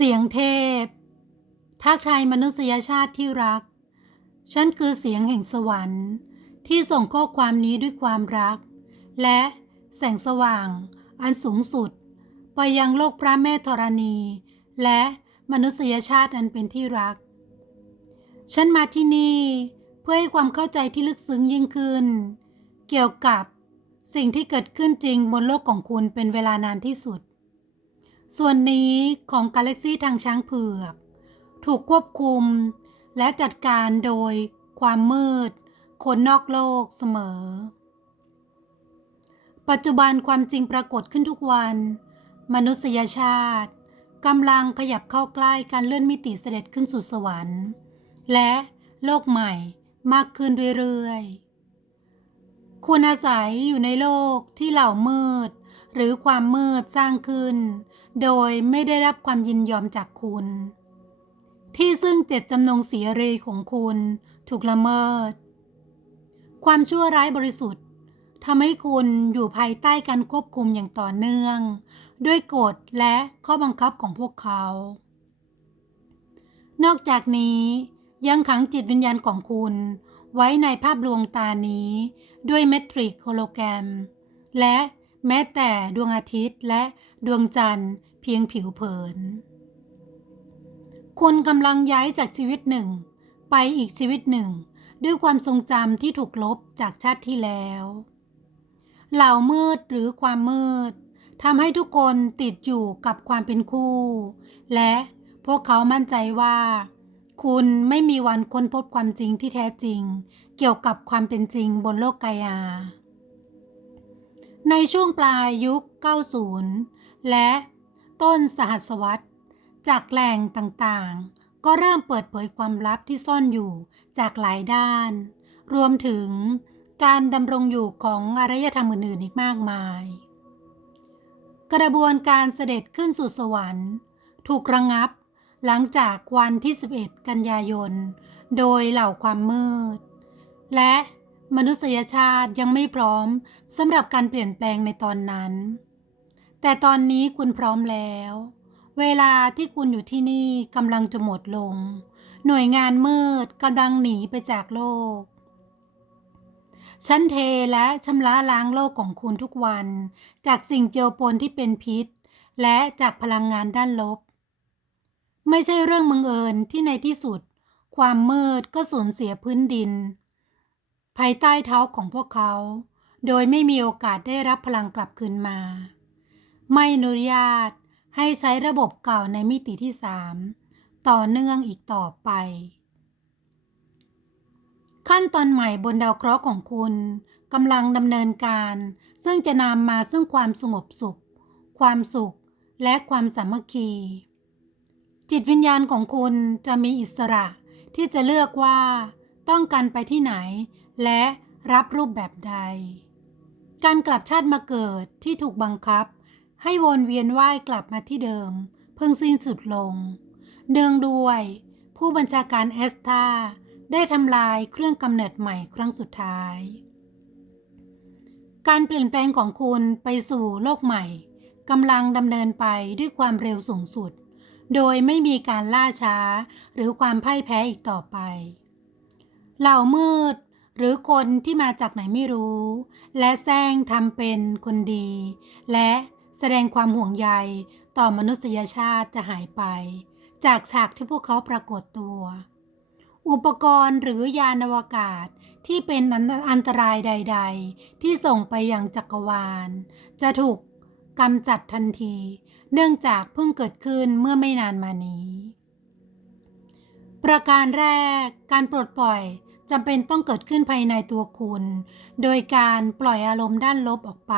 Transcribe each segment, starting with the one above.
เสียงเทพ ทักทายมนุษยชาติที่รัก ฉันคือเสียงแห่งสวรรค์ ที่ส่งข้อความนี้ด้วยความรัก และแสงสว่าง อันสูงสุด ไปยังโลกพระแม่ธรณี และมนุษยชาติอันเป็นที่รัก ฉันมาที่นี่ เพื่อให้ความเข้าใจที่ลึกซึ้งยิ่งขึ้น เกี่ยวกับสิ่งที่เกิดขึ้นจริงบนโลกของคุณเป็นเวลานานที่สุด ส่วนนี้ของกาแล็กซี่ทางช้างเผือก ถูกควบคุมและจัดการโดยความมืด คนนอกโลกเสมอ ปัจจุบันความจริงปรากฏขึ้นทุกวัน มนุษยชาติกำลังขยับเข้าใกล้การเลื่อนมิติเสด็จขึ้นสู่สวรรค์ และโลกใหม่มากขึ้นเรื่อยๆคุณอาศัยอยู่ในโลกที่เหล่ามืด หรือความมืดสร้างขึ้น โดยไม่ได้รับความยินยอมจากคุณ ที่ซึ่งเจ็ดจำนงเสียรีของคุณถูกละเมิด ความชั่วร้ายบริสุทธิ์ทำให้คุณอยู่ภายใต้การควบคุมอย่างต่อเนื่อง ด้วยกฎและข้อบังคับของพวกเขา นอกจากนี้ยังขังจิตวิญญาณของคุณไว้ในภาพลวงตานี้ ด้วยเมตริกโฮโลแกรม และ แม้แต่ดวงอาทิตย์และดวงจันทร์เพียงผิวเผิน คุณกำลังย้ายจากชีวิตหนึ่ง ไปอีกชีวิตหนึ่ง ด้วยความทรงจำที่ถูกลบจากชาติที่แล้ว เหล่ามืดหรือความมืดทำให้ทุกคนติดอยู่กับความเป็นคู่ และพวกเขามั่นใจว่า คุณไม่มีวันค้นพบความจริงที่แท้จริง เกี่ยวกับความเป็นจริงบนโลกกายา ในช่วงปลายยุค 90 และต้นสหัสวรรษจากแหล่งต่างๆ ก็เริ่มเปิดเผยความลับที่ซ่อนอยู่จากหลายด้าน รวมถึงการดำรงอยู่ของอารยธรรมอื่นๆอีกมากมาย กระบวนการเสด็จขึ้นสู่สวรรค์ ถูกระงงับหลังจากวันที่ 11 กันยายน โดยเหล่าความมืด และ มนุษยชาติยังไม่พร้อมสำหรับการเปลี่ยนแปลงในตอนนั้น แต่ตอนนี้คุณพร้อมแล้ว เวลาที่คุณอยู่ที่นี่กำลังจะหมดลง หน่วยงานมืดกำลังหนีไปจากโลก ฉันเทและชำระล้างโลกของคุณทุกวัน จากสิ่งเจือปนที่เป็นพิษ และจากพลังงานด้านลบ ไม่ใช่เรื่องบังเอิญที่ในที่สุด ความมืดก็สูญเสียพื้นดิน ภายใต้เท้าของพวกเขา โดยไม่มีโอกาสได้รับพลังกลับคืนมา ไม่อนุญาตให้ใช้ระบบเก่าในมิติที่สามต่อเนื่องอีกต่อไป ขั้นตอนใหม่บนดาวเคราะห์ของคุณกำลังดำเนินการ ซึ่งจะนำมาซึ่งความสงบสุข ความสุข และความสามัคคี จิตวิญญาณของคุณจะมีอิสระที่จะเลือกว่า ต้องการไปที่ไหน และรับรูปแบบใด การกลับชาติมาเกิดที่ถูกบังคับ ให้วนเวียนว่ายกลับมาที่เดิม เพิ่งสิ้นสุดลงเนื่องด้วย ผู้บัญชาการเอสตาได้ทำลายเครื่องกำเนิดใหม่ครั้งสุดท้าย การเปลี่ยนแปลงของคุณไปสู่โลกใหม่กำลังดำเนินไปด้วยความเร็วสูงสุด โดยไม่มีการล่าช้าหรือความพ่ายแพ้อีกต่อไป เหล่ามืด หรือคนที่มาจากไหนไม่รู้ และแซงทำเป็นคนดี และแสดงความห่วงใยต่อมนุษยชาติจะหายไป จากฉากที่พวกเขาปรากฏตัว อุปกรณ์หรือยานอวกาศที่เป็นอันตรายใด ๆ ที่ส่งไปยังจักรวาล จะถูกกำจัดทันที เนื่องจากเพิ่งเกิดขึ้นเมื่อไม่นานมานี้ ประการแรกการปลดปล่อย จำเป็นต้องเกิดขึ้นภายในตัวคุณ โดยการปล่อยอารมณ์ด้านลบออกไป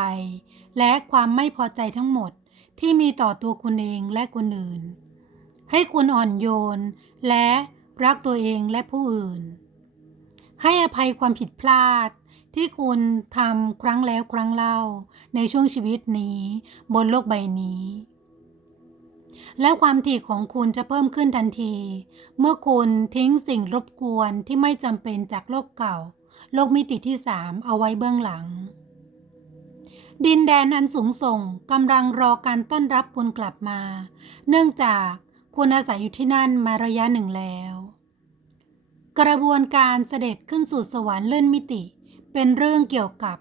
และความไม่พอใจทั้งหมดที่มีต่อตัวคุณเองและคนอื่น ให้คุณอ่อนโยน และรักตัวเองและผู้อื่น ให้อภัยความผิดพลาดที่คุณทำครั้งแล้วครั้งเล่าในช่วงชีวิตนี้บนโลกใบนี้ และความถี่ของคุณจะเพิ่มขึ้นทันที เมื่อคุณทิ้งสิ่งรบกวนที่ไม่จำเป็นจากโลกเก่า โลกมิติที่สามเอาไว้เบื้องหลัง ดินแดนอันสูงส่งกำลังรอการต้อนรับคุณกลับมา เนื่องจากคุณอาศัยอยู่ที่นั่นมาระยะหนึ่งแล้ว กระบวนการเสด็จขึ้นสู่สวรรค์เลื่อนมิติ เป็นเรื่องเกี่ยวกับ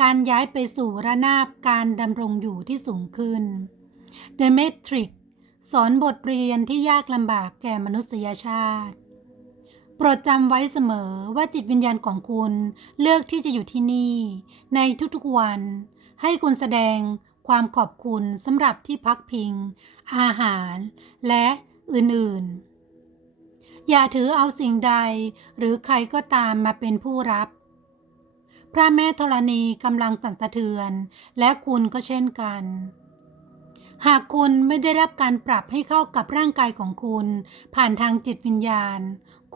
การย้ายไปสู่ระนาบการดำรงอยู่ที่สูงขึ้น The Matrix สอนบทเรียนที่ยากลำบากแก่มนุษยชาติ โปรดจำไว้เสมอว่าจิตวิญญาณของคุณเลือกที่จะอยู่ที่นี่ ในทุกๆวัน ให้คุณแสดงความขอบคุณสำหรับที่พักพิง อาหาร และอื่นๆ อย่าถือเอาสิ่งใดหรือใครก็ตามมาเป็นผู้รับ พระแม่ธรณีกำลังสั่นสะเทือน และคุณก็เช่นกัน หากคุณไม่ได้รับการปรับให้เข้ากับร่างกายของคุณ ผ่านทางจิตวิญญาณ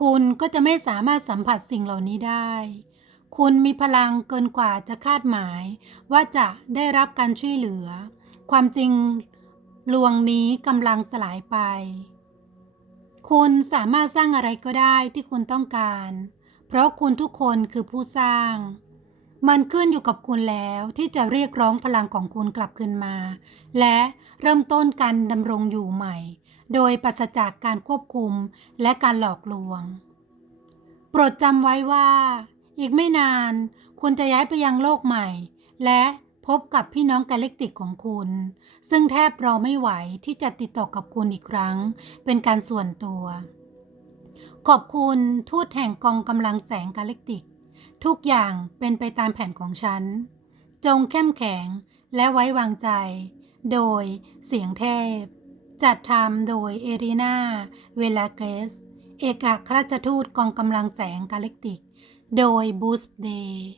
คุณก็จะไม่สามารถสัมผัสสิ่งเหล่านี้ได้ คุณมีพลังเกินกว่าจะคาดหมาย ว่าจะได้รับการช่วยเหลือ ความจริงลวงนี้กำลังสลายไป คุณสามารถสร้างอะไรก็ได้ที่คุณต้องการ เพราะคุณทุกคนคือผู้สร้าง มันขึ้นอยู่กับคุณแล้วที่จะเรียกร้องพลังของคุณกลับคืนมา และเริ่มต้นการดำรงอยู่ใหม่ โดยปราศจากการควบคุมและการหลอกลวง โปรดจำไว้ว่า อีกไม่นาน คุณจะย้ายไปยังโลกใหม่ และพบกับพี่น้องกาเล็กติกของคุณ ซึ่งแทบรอไม่ไหวที่จะติดต่อกับคุณอีกครั้ง เป็นการส่วนตัว ขอบคุณทูตแห่งกองกำลังแสงกาเล็กติก ทุกอย่างเป็นไปตามแผนของฉัน จงเข้มแข็งและไว้วางใจ โดยเสียงเทพ จัดทำโดยเอรีนาเวลาเกรส เอกอัครราชทูตกองกำลังแสงกาเล็กติก โดยบูสเดย์